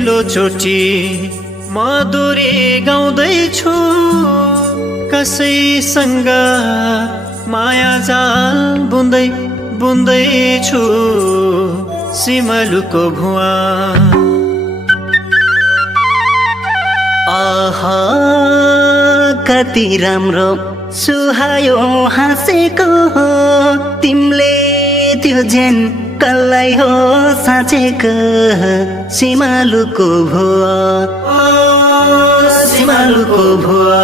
पहिलो चोटी मधुरी गाउँदैछु कसैसँग माया जाल बुन्दै बुन्दैछु सिमलुको भुवा। आहा कति राम्रो सुहायो हाँसेको तिमीले त्यो जेन कल्लाई हो साँचेको सिमलुको भुवा। सिमलुको भुवा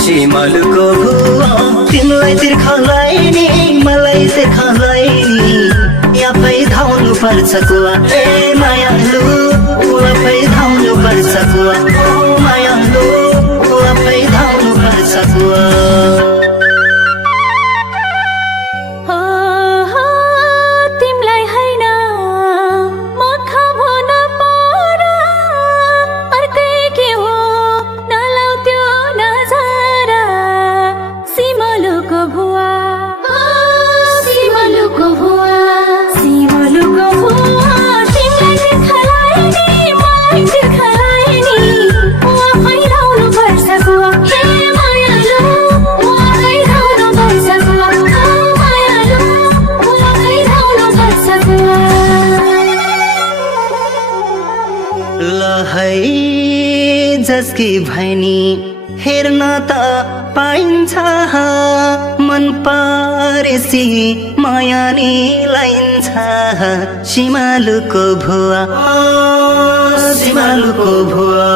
सिमलुको भुवा तिमीलाई तिर्खलाई नि मलाई तिर्खलाई नि आफै धाउनु पर्छ कुवा ए मायालु आफै धाउनु पर्छ कुवा ओ मायालु आफै धाउनु पर्छ कुवा। जसकी भैनी हेर्न त पाइन्छ मन परेसी माया नि लाइन्छ सिमलुको भुवा। सिमलुको भुवा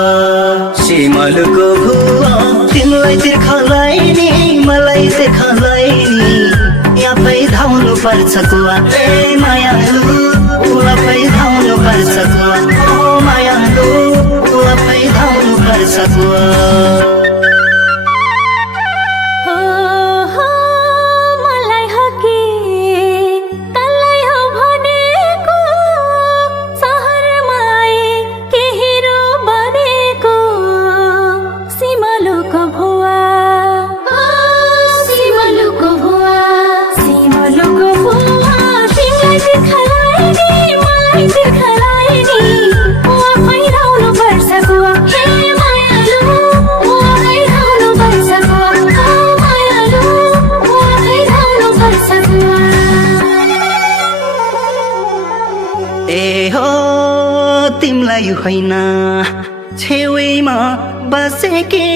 सिमलुको भुवा तिमीलाई तिर्खलाई नि मलाई तिर्खलाई नि आफै धाउनु पर्छ कुवा ए मायालु आफै धाउनु पर्छ कुवा ओ मायालु आफै धाउनु पर्छ कुवा। ए हो तिमलाई होइन छेउमा बसेकी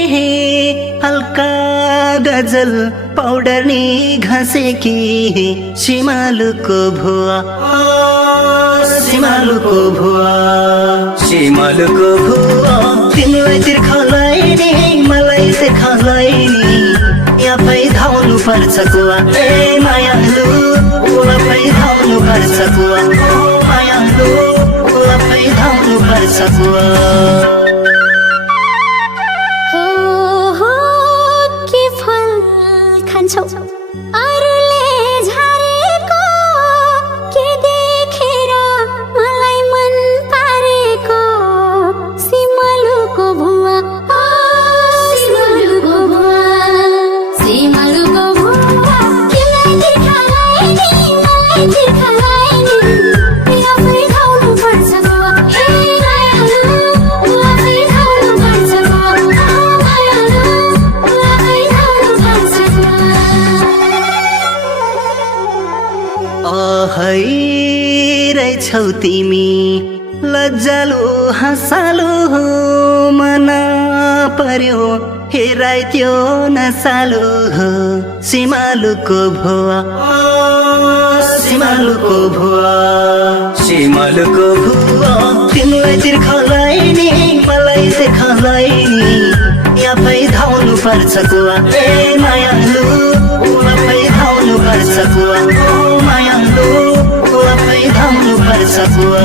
हल्का गजल पाउडर नि घसेकी सिमलुको भुवा। सिमलुको भुवा सिमलुको भुवा तिमीलाई तिर्खलाई नि मलाई तिर्खलाई नि आफै धाउनु पर्छ कुवा ए मायालु आफै धाउनु पर्छ कुवा ओ मायालु आफै धाउनु पर्छ कुवा। के फल खान्छौ अरूले झारेको के देखेर मलाई मन पारेको सिमलुको भुवा। सिमलुको भुवा सिमलुको भुवा तिमीलाई तिर्खलाई नि मलाई तिर्खलाई नि आफै धाउनु पर्छ कुवा ए मायालु आफै धाउनु पर्छ कुवा ओ मायालु आफै धाउनु पर्छ कुवा। ahai रहेछौ तिमी लज्जालु हँसालु मना पर्यो हेराइ त्यो नसालु सिमलुको भुवा। सिमलुको भुवा सिमलुको भुवा तिमीलाई तिर्खलाई नि मलाई तिर्खलाई नि आफै धाउनु पर्छ कुवा ए मायालु आफै धाउनु पर्छ कुवा ओ मायालु आफै धाउनु पर्छ कुवा।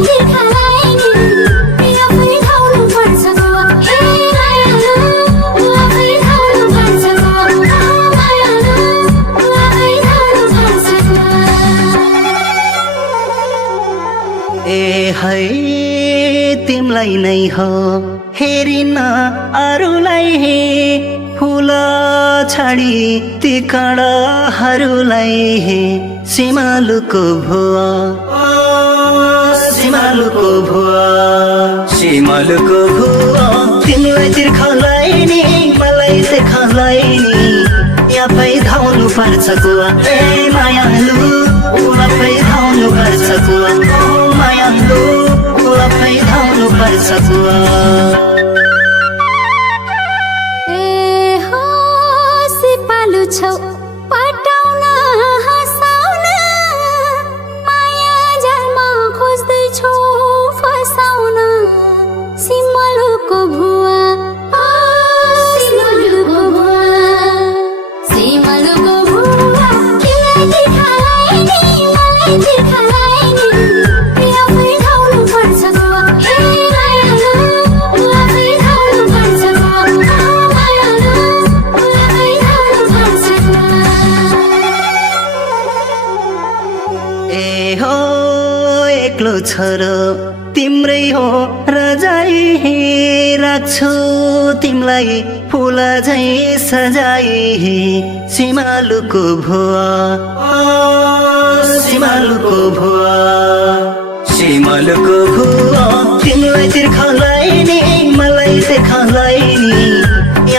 तिर्खलाई नि आफै धाउनु पर्छ कुवा ए है तिमलाई नै हो हेरिन अरूलाई हे फुल छाडी ती काँडाहरूलाई हे सिमालुको भुवा सिमालुको भुवा सिमालुको भुवा तिमीलाई तिर्खालाई नि मलाई देखालाई नि आफै धाउनु पर्छ कुवा ए मायालु आफै धाउनु पर्छ कुवा मायालु आफै धाउनु पर्छ कुवा छौ पटाउन हँसाउन माया जालमा खोज्दैछौ फसाउन सिमलुको भुवा सिमलुको भुवा सिमलुको भुवा तिमीलाई तिर्खालाई नि मलाई तिर्खालाई नि आफै धाउनु पर्छ कुवा ए मायालु आफै धाउनु पर्छ कुवा मायालु ए हो एक्लो छोरो तिम्रै हो रजाई हे राख्छु तिमलाई फुल झै सजाई हे सिमालुको भुवा सिमालुको भुवा सिमालुको भुवा तिमीलाई तिर्खालाई नि मलाई देखालाई नि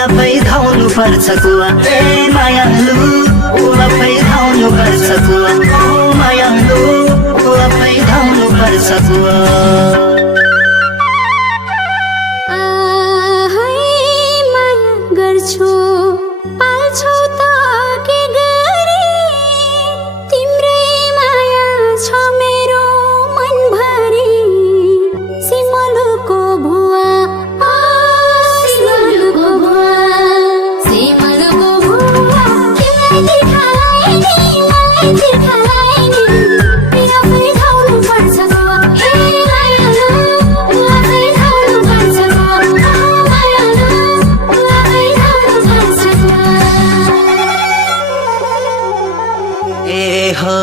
आफै धाउनु पर्छ कुवा ए मायालु आफै धाउनु पर्छ कुवा मायालु आफै धाउनु पर्छ कुवा माया गर्छु पाल्छौ त के गरी तिम्रै माया छ मेरो मनभरि सिमलुको भुवा सिमलुको भुवा सिमलुको भुवा तिमीलाई तिर्खालाई नि मलाई तिर्खालाई नि आफै धाउनु पर्छ कुवा ए मायालु आफै धाउनु पर्छ कुवा मायालु आफै धाउनु पर्छ कुवा ए हो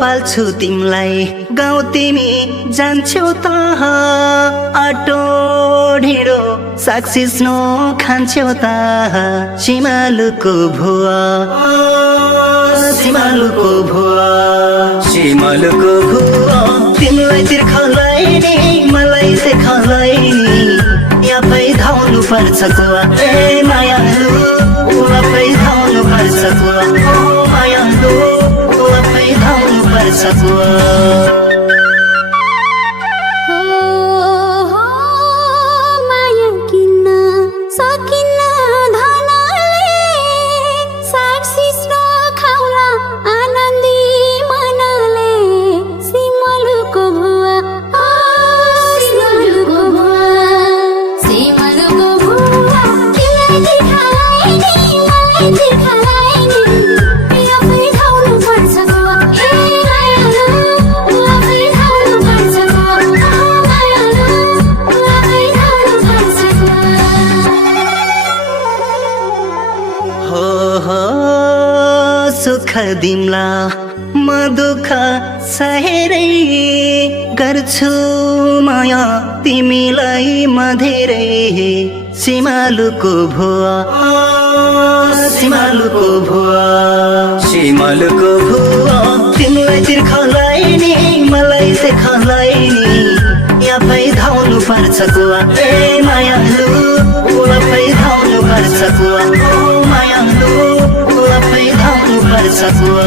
पाल्छु तिमलाई गाउँ तिमी जान्छौ त आटो ढिँडो साग सिस्नो खान्छौ त सिमालुको भुवा सिमालुको भुवा सिमालुको भुवा तिमीलाई तिर्खालाई नि मलाई देखालाई नि आफै धाउनु पर्छ कुवा ए मायालु आफै धाउनु पर्छ कुवा मायालु आफै धाउनु पर्छ कुवा माया किन्न सकिन्न धनले साग सिस्नो खाउला आनन्दी मनले सिमलुको भुवा सिमलुको भुवा सिमलुको भुवा तिमीलाई तिर्खालाई नि मलाई तिर्खालाई नि आफै धाउनु पर्छ कुवा ए मायालु आफै धाउनु पर्छ कुवा मायालु आफै धाउनु पर्छ कुवा हो सुख दिम्ला म दुःख सहेरै गर्छु माया तिमीलाई म धेरै सिमालुको भुवा सिमालुको भुवा सिमालुको भुवा तिमीलाई तिर्खालाई नि मलाई देखालाई नि आफै धाउनु पर्छ कुवा ए मायालु आफै धाउनु पर्छ कुवा मायालु आफै धाउनु पर्छ कुवा